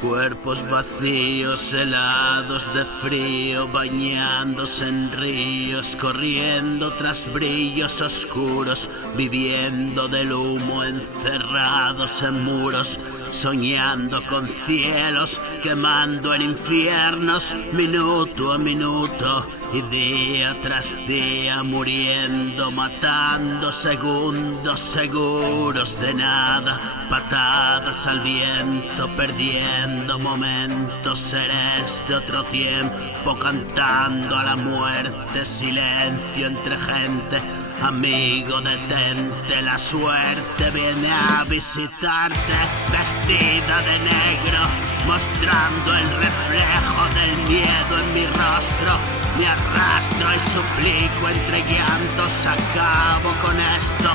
Cuerpos vacíos, helados de frío, bañándose en ríos, corriendo tras brillos oscuros, viviendo del humo, encerrados en muros, soñando con cielos, quemando en infiernos, minuto a minuto y día tras día, muriendo, matando segundos seguros de nada, patadas al viento, perdiendo momentos, seres de otro tiempo, cantando a la muerte, silencio entre gente. Amigo, detente, la suerte viene a visitarte, vestida de negro, mostrando el reflejo del miedo en mi rostro. Me arrastro y suplico entre llantos, acabo con esto.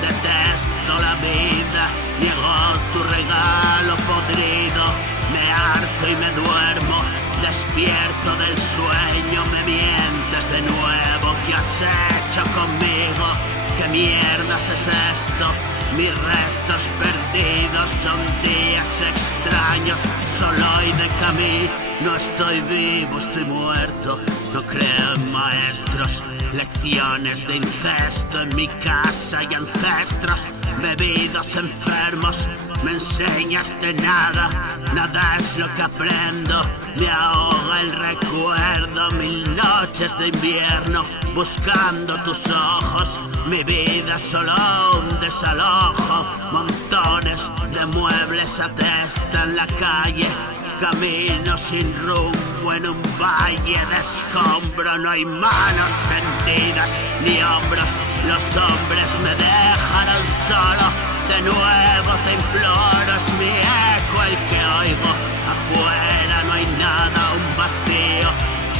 Detesto la vida, niego tu regalo podrido. Me harto y me duermo, despierto del sueño, me mientes de nuevo. ¿Qué has hecho conmigo? ¿Qué mierdas es esto? Mis restos perdidos son días extraños, solo y de camino. No estoy vivo, estoy muerto. No creo en maestros, lecciones de incesto en mi casa y ancestros, bebidos enfermos. Me enseñaste nada, nada es lo que aprendo. Me ahoga el recuerdo, 1000 noches de invierno, buscando tus ojos. Mi vida es solo un desalojo, montones de muebles atestan la calle. Camino sin rumbo en un valle de escombro. No hay manos tendidas ni hombros. Los hombres me dejaron solo. De nuevo te imploro, es mi eco el que oigo. Afuera no hay nada, un vacío.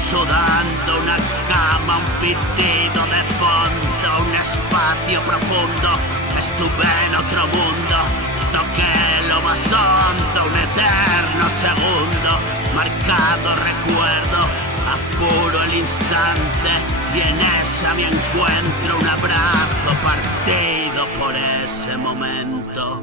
Sudando una cama, un pitido de fondo. Un espacio profundo. Estuve en otro mundo. Toqué lo más hondo, un eterno segundo, marcado recuerdo, apuro el instante, vienes a mi encuentro, un abrazo partido por ese momento.